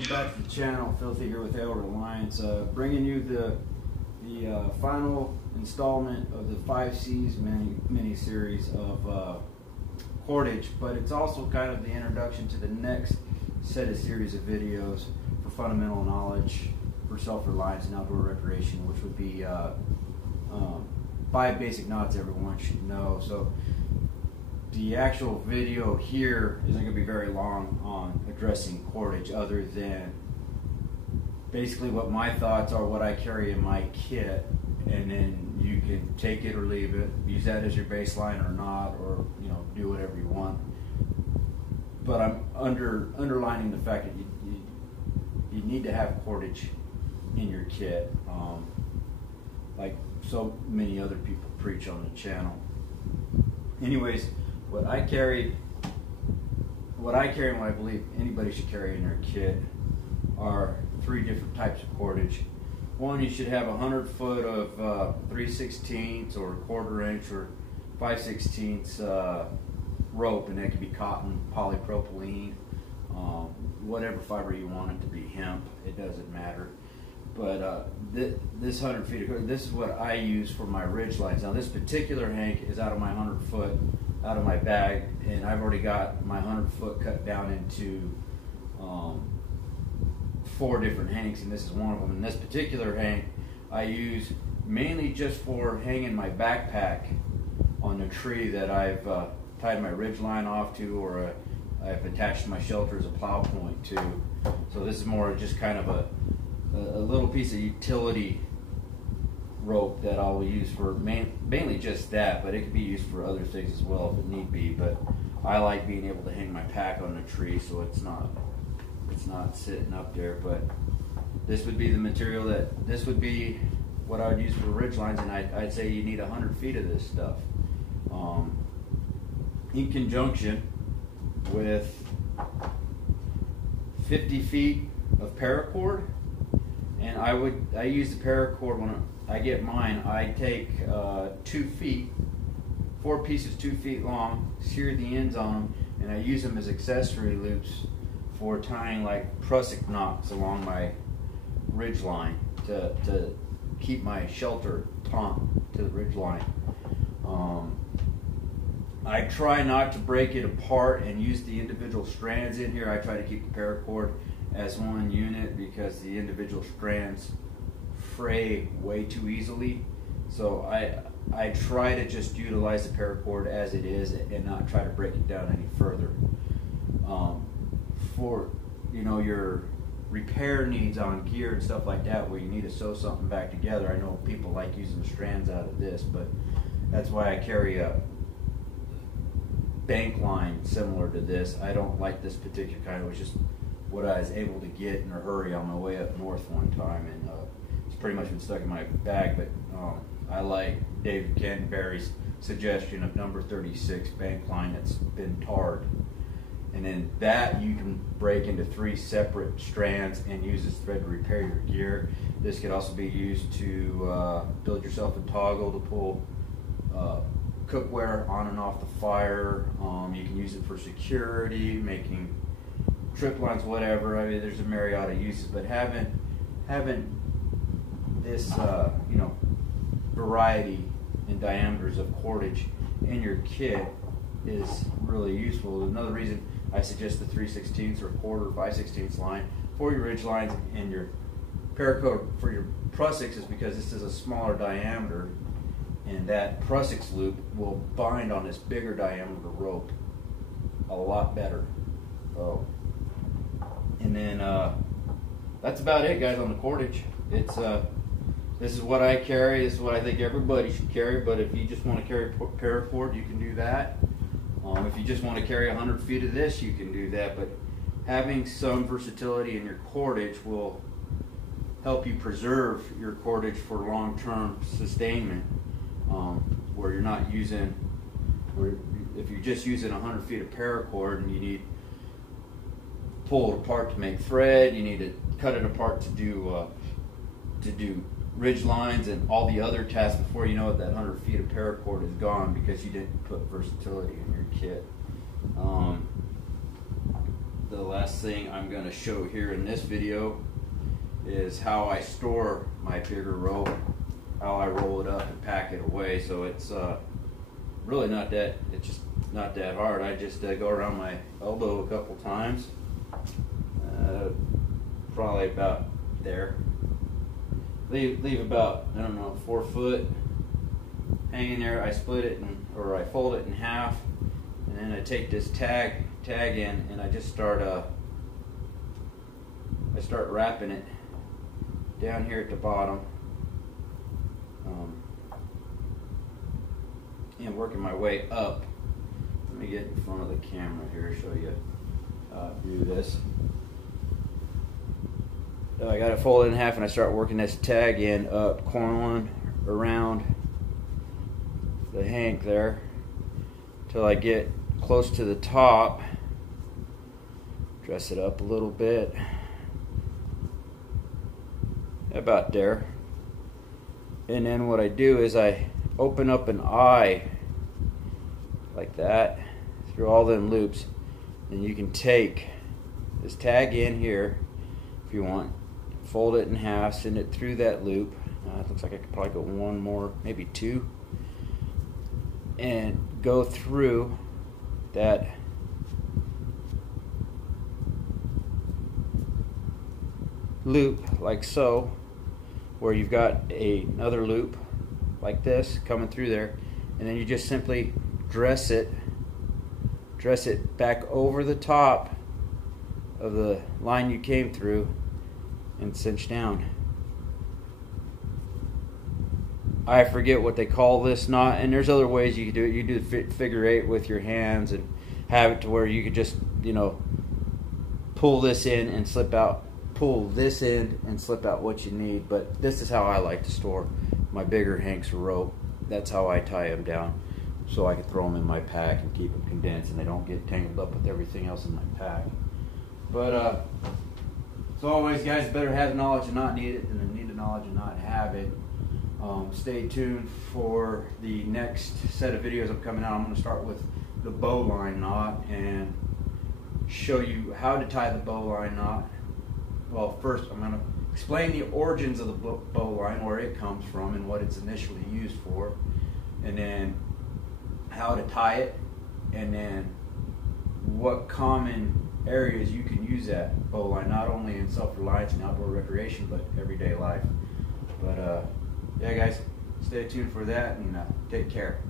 welcome back to the channel. Filthy here with Hail Reliance, bringing you the final installment of the 5 C's mini series of cordage, but it's also kind of the introduction to the next set of series of videos for fundamental knowledge for self-reliance and outdoor recreation, which would be 5 basic knots everyone should know. So the actual video here isn't going to be very long on addressing cordage, other than basically what my thoughts are, what I carry in my kit, and then you can take it or leave it, use that as your baseline or not, or do whatever you want. But I'm underlining the fact that you need to have cordage in your kit, like so many other people preach on the channel. Anyways, what I carry and what I believe anybody should carry in their kit are 3 different types of cordage. One, you should have 100 foot of 3/16 or 1/4 inch or 5/16 rope, and that could be cotton, polypropylene, whatever fiber you want it to be, hemp, it doesn't matter. But this 100 feet of cordage, this is what I use for my ridge lines. Now this particular hank is out of my 100 foot, out of my bag, and I've already got my 100 foot cut down into 4 different hanks, and this is one of them. And this particular hank I use mainly just for hanging my backpack on the tree that I've tied my ridge line off to, or I've attached my shelter as a plow point to. So this is more just kind of a little piece of utility rope that I'll use for mainly just that, but it could be used for other things as well if it need be. But I like being able to hang my pack on the tree so it's not sitting up there. But this would be the material this would be what I would use for ridge lines, and I'd say you need 100 feet of this stuff, in conjunction with 50 feet of paracord. And I use the paracord when I get mine. I take 2 feet, 4 pieces 2 feet long, sear the ends on them, and I use them as accessory loops for tying like prusik knots along my ridge line to keep my shelter taut to the ridge line. I try not to break it apart and use the individual strands in here. I try to keep the paracord as one unit because the individual strands fray way too easily. So I try to just utilize the paracord as it is and not try to break it down any further. For your repair needs on gear and stuff like that, where you need to sew something back together, I know people like using the strands out of this, but that's why I carry a bank line similar to this. I don't like this particular kind. It was just what I was able to get in a hurry on my way up north one time, and it's pretty much been stuck in my bag. But I like David Canterbury's suggestion of number 36 bank line that's been tarred, and then that you can break into 3 separate strands and use as thread to repair your gear. This could also be used to build yourself a toggle to pull cookware on and off the fire. You can use it for security, making trip lines, whatever. I mean, there's a myriad of uses, but having this variety in diameters of cordage in your kit is really useful. Another reason I suggest the 3/16 or 1/4 5/16 line for your ridge lines and your paracord for your prusiks is because this is a smaller diameter, and that prusiks loop will bind on this bigger diameter rope a lot better. So, and then that's about it, guys, on the cordage. It's this is what I carry. This is what I think everybody should carry. But if you just want to carry paracord, you can do that. If you just want to carry 100 feet of this, you can do that. But having some versatility in your cordage will help you preserve your cordage for long-term sustainment, where you're not using, if you're just using 100 feet of paracord and you need to pull it apart to make thread, you need to cut it apart to do ridge lines and all the other tasks, before you know it, that 100 feet of paracord is gone because you didn't put versatility in your kit. the last thing I'm going to show here in this video is how I store my bigger rope, how I roll it up and pack it away. So it's really not that, it's just not that hard. I just go around my elbow a couple times, probably about there. Leave about, I don't know, 4 foot hanging there. I split it or I fold it in half, and then I take this tag in and I just start wrapping it down here at the bottom, and working my way up. Let me get in front of the camera here, show you how I do this. I got it folded in half and I start working this tag in up, coiling around the hank there till I get close to the top. Dress it up a little bit, about there. And then what I do is I open up an eye like that through all them loops, and you can take this tag in here if you want, fold it in half, send it through that loop. It looks like I could probably go one more, maybe two, and go through that loop like so, where you've got another loop like this coming through there, and then you just simply dress it back over the top of the line you came through and cinch down. I forget what they call this knot, and there's other ways you can do it. You do the figure 8 with your hands and have it to where you could just, you know, pull this in and slip out, pull this in and slip out what you need. But this is how I like to store my bigger hanks of rope. That's how I tie them down, so I can throw them in my pack and keep them condensed and they don't get tangled up with everything else in my pack. But as always, guys, better have the knowledge and not need it than need the knowledge and not have it. Stay tuned for the next set of videos I'm coming out. I'm going to start with the bowline knot and show you how to tie the bowline knot. Well, first I'm going to explain the origins of the bowline, where it comes from and what it's initially used for, and then how to tie it, and then what common areas you can use that bowline, not only in self-reliance and outdoor recreation, but everyday life. But yeah, guys, stay tuned for that, and take care.